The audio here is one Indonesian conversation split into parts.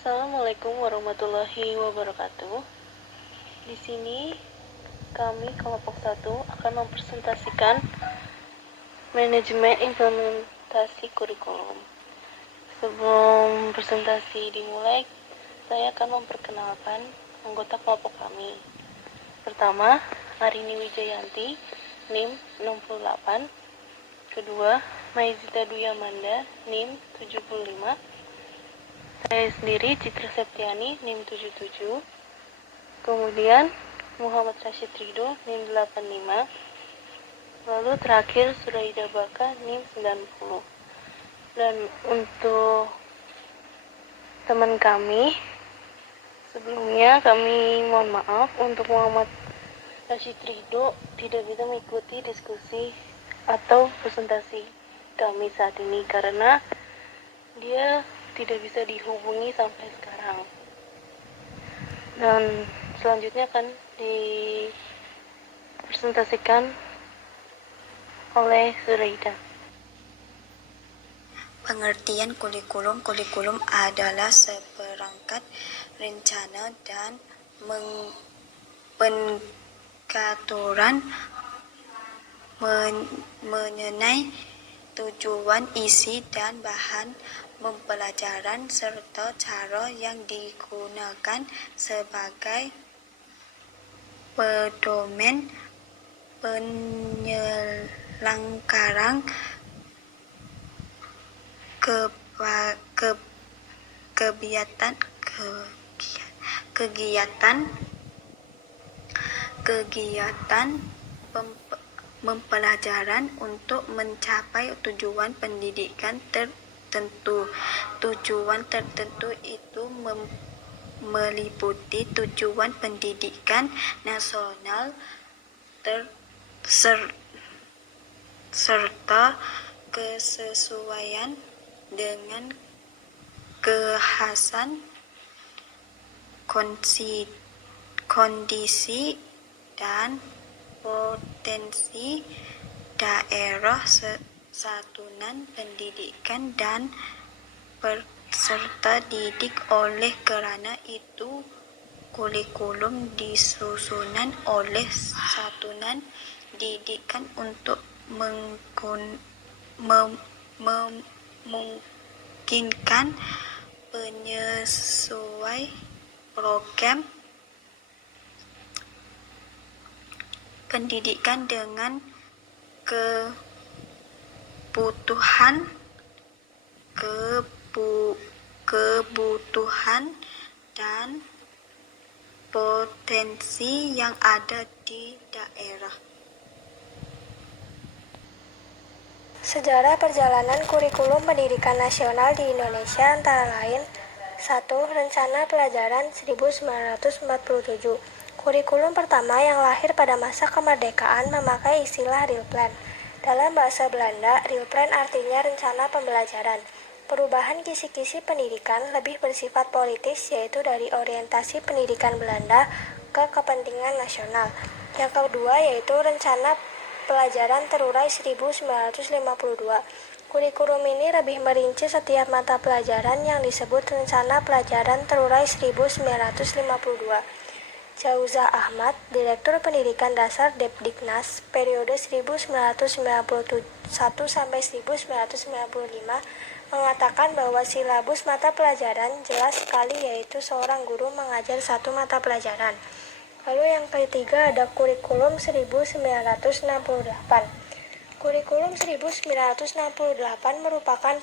Assalamualaikum warahmatullahi wabarakatuh. Di sini kami kelompok 1 akan mempresentasikan manajemen implementasi kurikulum. Sebelum presentasi dimulai, saya akan memperkenalkan anggota kelompok kami. Pertama, Arini Wijayanti, NIM 68. Kedua, Maizita Duyamanda, NIM 75. Saya sendiri Citra Septiani, NIM 77. Kemudian Muhammad Rashid Ridho, NIM 85. Lalu terakhir Suraida Baka, NIM 90. Dan untuk teman kami, sebelumnya kami mohon maaf untuk Muhammad Rashid Ridho tidak bisa mengikuti diskusi atau presentasi kami saat ini karena dia tidak bisa dihubungi sampai sekarang. Dan selanjutnya akan dipresentasikan oleh Suraida. Pengertian kurikulum. Kurikulum adalah seperangkat rencana dan pengaturan mengenai tujuan, isi, dan bahan pembelajaran serta cara yang digunakan sebagai pedoman penyelenggaraan kegiatan pembelajaran untuk mencapai tujuan pendidikan tertentu. Tujuan tertentu itu meliputi tujuan pendidikan nasional serta kesesuaian dengan kekhasan kondisi dan potensi daerah, satuan pendidikan dan peserta didik. Oleh karena itu, kurikulum disusun oleh satuan didikan untuk memungkinkan penyesuaian program pendidikan dengan kebutuhan dan potensi yang ada di daerah. Sejarah perjalanan kurikulum pendidikan nasional di Indonesia antara lain: 1. Rencana Pelajaran 1947. Kurikulum pertama yang lahir pada masa kemerdekaan memakai istilah Real Plan. Dalam bahasa Belanda, Real Plan artinya rencana pembelajaran. Perubahan kisi-kisi pendidikan lebih bersifat politis, yaitu dari orientasi pendidikan Belanda ke kepentingan nasional. Yang kedua yaitu Rencana Pelajaran Terurai 1952. Kurikulum ini lebih merinci setiap mata pelajaran yang disebut Rencana Pelajaran Terurai 1952. Jauzah Ahmad, Direktur Pendidikan Dasar Depdiknas periode 1991 sampai 1995, mengatakan bahwa silabus mata pelajaran jelas sekali, yaitu seorang guru mengajar satu mata pelajaran. Lalu yang ketiga ada kurikulum 1968. Kurikulum 1968 merupakan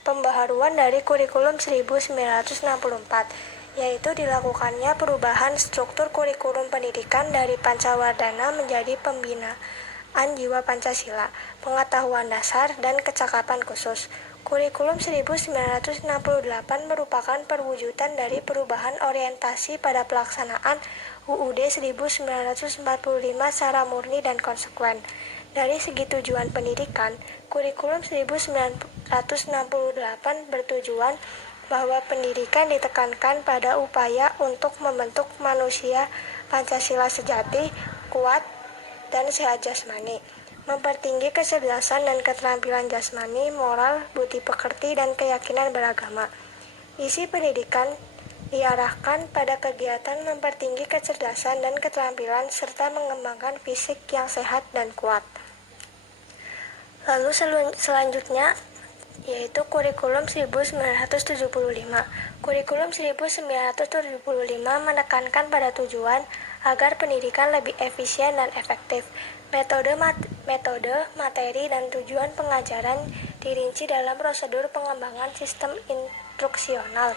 pembaharuan dari kurikulum 1964, yaitu dilakukannya perubahan struktur kurikulum pendidikan dari Pancawardhana menjadi pembinaan jiwa Pancasila, pengetahuan dasar, dan kecakapan khusus. Kurikulum 1968 merupakan perwujudan dari perubahan orientasi pada pelaksanaan UUD 1945 secara murni dan konsekuen. Dari segi tujuan pendidikan, kurikulum 1968 bertujuan bahwa pendidikan ditekankan pada upaya untuk membentuk manusia Pancasila sejati, kuat, dan sehat jasmani, mempertinggi kecerdasan dan keterampilan jasmani, moral, budi pekerti, dan keyakinan beragama. Isi pendidikan diarahkan pada kegiatan mempertinggi kecerdasan dan keterampilan serta mengembangkan fisik yang sehat dan kuat. Lalu selanjutnya yaitu kurikulum 1975. Kurikulum 1975 menekankan pada tujuan agar pendidikan lebih efisien dan efektif. Metode, materi, dan tujuan pengajaran dirinci dalam prosedur pengembangan sistem instruksional.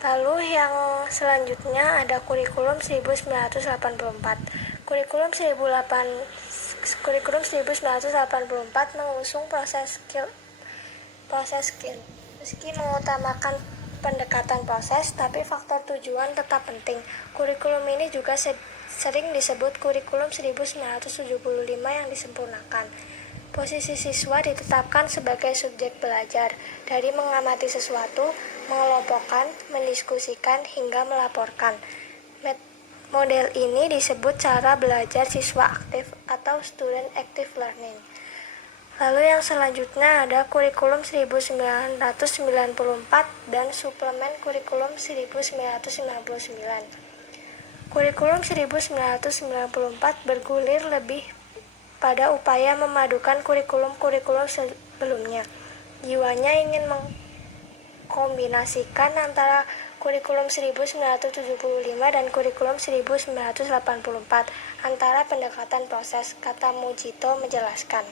Lalu yang selanjutnya ada kurikulum 1984. Kurikulum 1984 mengusung proses skill. Meski mengutamakan pendekatan proses, tapi faktor tujuan tetap penting. Kurikulum ini juga sering disebut kurikulum 1975 yang disempurnakan. Posisi siswa ditetapkan sebagai subjek belajar, dari mengamati sesuatu, mengelompokkan, mendiskusikan, hingga melaporkan. Model ini disebut cara belajar siswa aktif atau student active learning. Lalu yang selanjutnya ada kurikulum 1994 dan suplemen kurikulum 1999. Kurikulum 1994 bergulir lebih pada upaya memadukan kurikulum-kurikulum sebelumnya. Jiwanya ingin mengkombinasikan antara kurikulum 1975 dan kurikulum 1984 antara pendekatan proses, kata Mujito menjelaskan.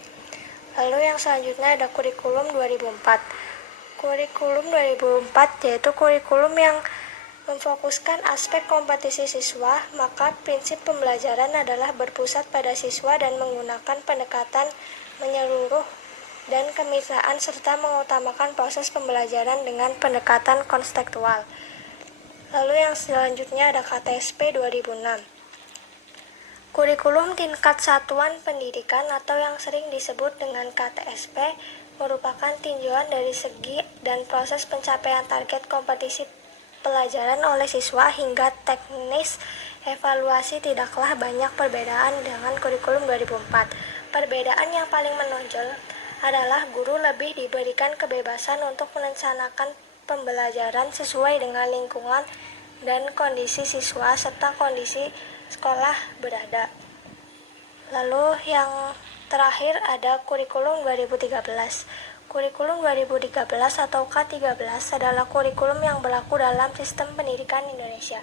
Lalu yang selanjutnya ada kurikulum 2004. Kurikulum 2004 yaitu kurikulum yang memfokuskan aspek kompetisi siswa, maka prinsip pembelajaran adalah berpusat pada siswa dan menggunakan pendekatan menyeluruh dan kemitraan serta mengutamakan proses pembelajaran dengan pendekatan konstekstual. Lalu yang selanjutnya ada KTSP 2006. Kurikulum tingkat satuan pendidikan atau yang sering disebut dengan KTSP merupakan tinjauan dari segi dan proses pencapaian target kompetisi pelajaran oleh siswa hingga teknis evaluasi. Tidaklah banyak perbedaan dengan kurikulum 2004. Perbedaan yang paling menonjol adalah guru lebih diberikan kebebasan untuk merencanakan pembelajaran sesuai dengan lingkungan dan kondisi siswa serta kondisi sekolah berada. Lalu yang terakhir ada kurikulum 2013. Kurikulum 2013 atau K13 adalah kurikulum yang berlaku dalam sistem pendidikan Indonesia.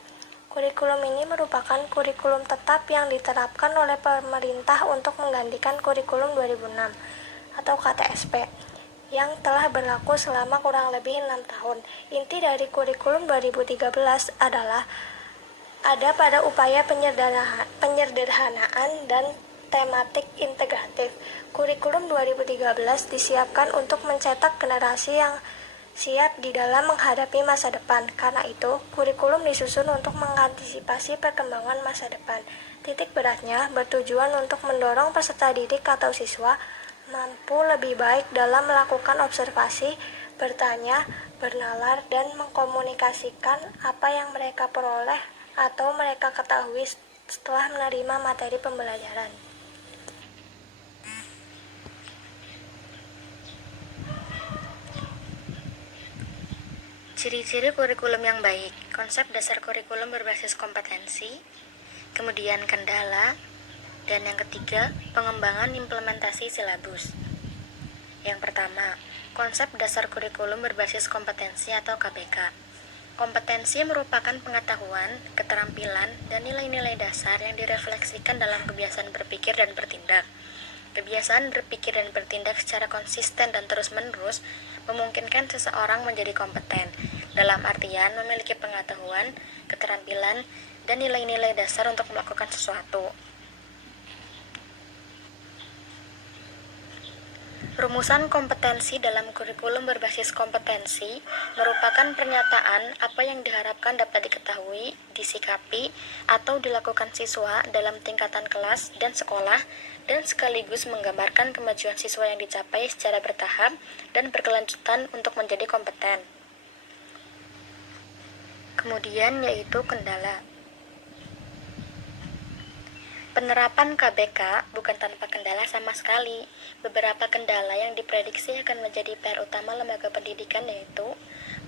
Kurikulum ini merupakan kurikulum tetap yang diterapkan oleh pemerintah untuk menggantikan kurikulum 2006 atau KTSP yang telah berlaku selama kurang lebih 6 tahun. Inti dari kurikulum 2013 adalah ada pada upaya penyederhanaan dan tematik integratif. Kurikulum 2013 disiapkan untuk mencetak generasi yang siap di dalam menghadapi masa depan. Karena itu, kurikulum disusun untuk mengantisipasi perkembangan masa depan. Titik beratnya bertujuan untuk mendorong peserta didik atau siswa mampu lebih baik dalam melakukan observasi, bertanya, bernalar, dan mengkomunikasikan apa yang mereka peroleh atau mereka ketahui setelah menerima materi pembelajaran. Ciri-ciri kurikulum yang baik, konsep dasar kurikulum berbasis kompetensi, kemudian kendala, dan yang ketiga, pengembangan implementasi silabus. Yang pertama, konsep dasar kurikulum berbasis kompetensi atau KBK. Kompetensi merupakan pengetahuan, keterampilan, dan nilai-nilai dasar yang direfleksikan dalam kebiasaan berpikir dan bertindak. Kebiasaan berpikir dan bertindak secara konsisten dan terus-menerus memungkinkan seseorang menjadi kompeten, dalam artian memiliki pengetahuan, keterampilan, dan nilai-nilai dasar untuk melakukan sesuatu. Rumusan kompetensi dalam kurikulum berbasis kompetensi merupakan pernyataan apa yang diharapkan dapat diketahui, disikapi, atau dilakukan siswa dalam tingkatan kelas dan sekolah, dan sekaligus menggambarkan kemajuan siswa yang dicapai secara bertahap dan berkelanjutan untuk menjadi kompeten. Kemudian yaitu kendala. Penerapan KBK bukan tanpa kendala sama sekali. Beberapa kendala yang diprediksi akan menjadi PR utama lembaga pendidikan yaitu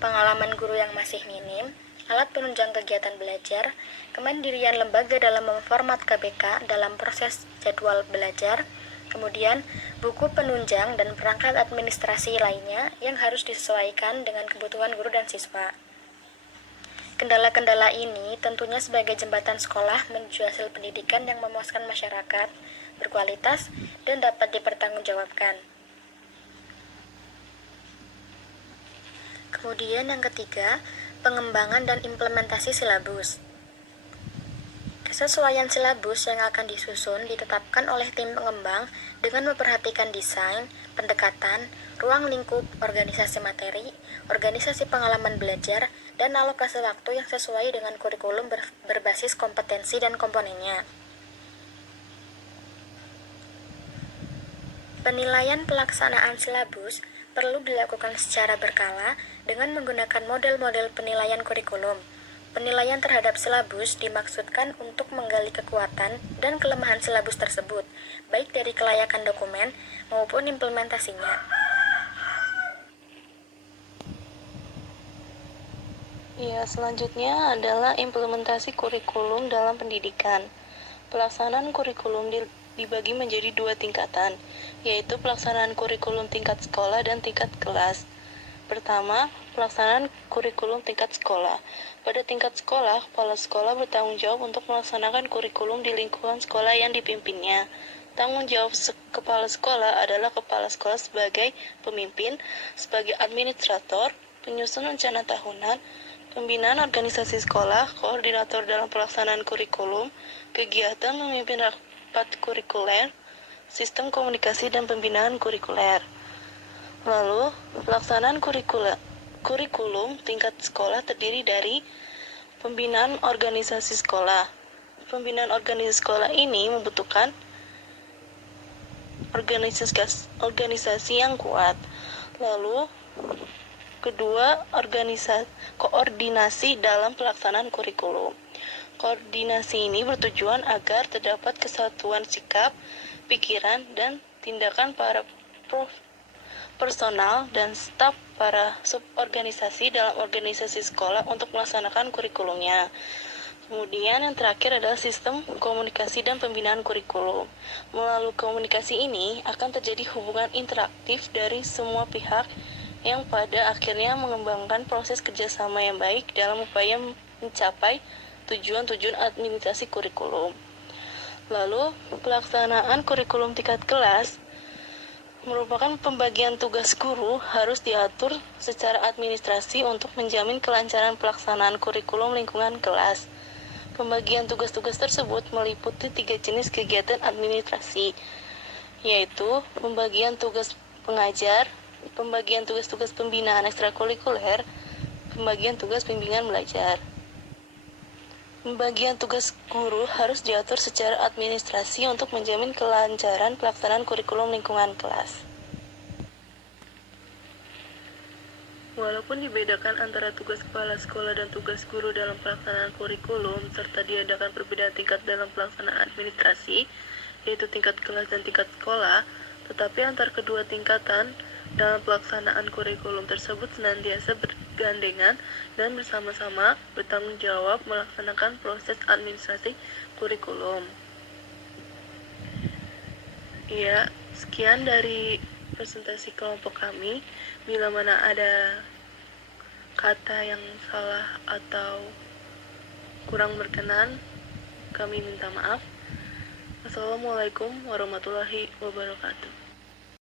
pengalaman guru yang masih minim, alat penunjang kegiatan belajar, kemandirian lembaga dalam memformat KBK dalam proses jadwal belajar, kemudian buku penunjang dan perangkat administrasi lainnya yang harus disesuaikan dengan kebutuhan guru dan siswa. Kendala-kendala ini tentunya sebagai jembatan sekolah menuju hasil pendidikan yang memuaskan masyarakat, berkualitas, dan dapat dipertanggungjawabkan. Kemudian yang ketiga, pengembangan dan implementasi silabus. Kesesuaian silabus yang akan disusun ditetapkan oleh tim pengembang dengan memperhatikan desain, pendekatan, ruang lingkup, organisasi materi, organisasi pengalaman belajar, dan alokasi waktu yang sesuai dengan kurikulum berbasis kompetensi dan komponennya. Penilaian pelaksanaan silabus perlu dilakukan secara berkala dengan menggunakan model-model penilaian kurikulum. Penilaian terhadap silabus dimaksudkan untuk menggali kekuatan dan kelemahan silabus tersebut, baik dari kelayakan dokumen maupun implementasinya. Ya, selanjutnya adalah implementasi kurikulum dalam pendidikan. Pelaksanaan kurikulum dibagi menjadi dua tingkatan, yaitu pelaksanaan kurikulum tingkat sekolah dan tingkat kelas. Pertama, pelaksanaan kurikulum tingkat sekolah. Pada tingkat sekolah, kepala sekolah bertanggung jawab untuk melaksanakan kurikulum di lingkungan sekolah yang dipimpinnya. Tanggung jawab kepala sekolah adalah kepala sekolah sebagai pemimpin, sebagai administrator, penyusun rencana tahunan, pembinaan organisasi sekolah, koordinator dalam pelaksanaan kurikulum, kegiatan memimpin rapat kurikuler, sistem komunikasi dan pembinaan kurikuler. Lalu, pelaksanaan kurikulum tingkat sekolah terdiri dari pembinaan organisasi sekolah. Pembinaan organisasi sekolah ini membutuhkan organisasi yang kuat. Lalu, kedua, koordinasi dalam pelaksanaan kurikulum. Koordinasi ini bertujuan agar terdapat kesatuan sikap, pikiran, dan tindakan para personal dan staf para suborganisasi dalam organisasi sekolah untuk melaksanakan kurikulumnya. Kemudian yang terakhir adalah sistem komunikasi dan pembinaan kurikulum. Melalui komunikasi ini akan terjadi hubungan interaktif dari semua pihak yang pada akhirnya mengembangkan proses kerjasama yang baik dalam upaya mencapai tujuan-tujuan administrasi kurikulum. Lalu, pelaksanaan kurikulum tingkat kelas merupakan pembagian tugas guru harus diatur secara administrasi untuk menjamin kelancaran pelaksanaan kurikulum lingkungan kelas. Pembagian tugas-tugas tersebut meliputi 3 jenis kegiatan administrasi, yaitu pembagian tugas pengajar, pembagian tugas-tugas pembinaan ekstrakurikuler, pembagian tugas bimbingan belajar. Pembagian tugas guru harus diatur secara administrasi untuk menjamin kelancaran pelaksanaan kurikulum lingkungan kelas. Walaupun dibedakan antara tugas kepala sekolah dan tugas guru dalam pelaksanaan kurikulum, serta diadakan perbedaan tingkat dalam pelaksanaan administrasi, yaitu tingkat kelas dan tingkat sekolah, tetapi antar kedua tingkatan dalam pelaksanaan kurikulum tersebut senantiasa bergandengan dan bersama-sama bertanggung jawab melaksanakan proses administrasi kurikulum. Ya, sekian dari presentasi kelompok kami. Bila mana ada kata yang salah atau kurang berkenan, kami minta maaf. Assalamualaikum warahmatullahi wabarakatuh.